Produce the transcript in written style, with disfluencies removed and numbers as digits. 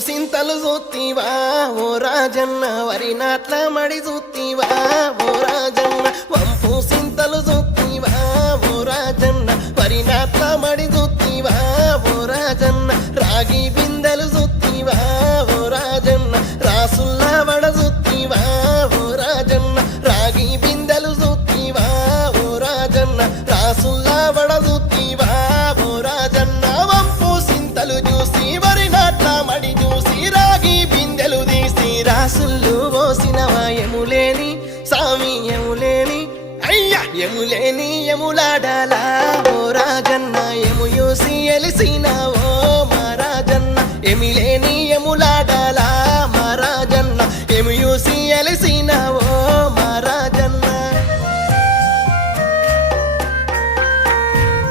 సింతలు చూత్తివా ఓ రాజన్న వరి నాట్ల మడి చూత్తివా ఓ రాజన్న వంపు సింతలు చూత్తివా ఓ రాజన్న వరి నాట్ల మడి చూత్తివా ఓ రాజన్న రాగి బిందెలు చూత్తివా ఓ రాజన్న రాసుల్ల వడ చూత్తివా ఓ రాజన్న రాగి బిందెలు చూత్తివా ఓ రాజన్న రాసుల్ల వడ చూత్తివా ఓ రాజన్న వంపు సింతలు చూసి వరి నాట్ల మడి చూసి రాగి బిందెలు తీసి రాసుళ్ళు పోసినవా ఎములేని సామి ఎములేని అయ్యా ఎములేని ఎములాడాల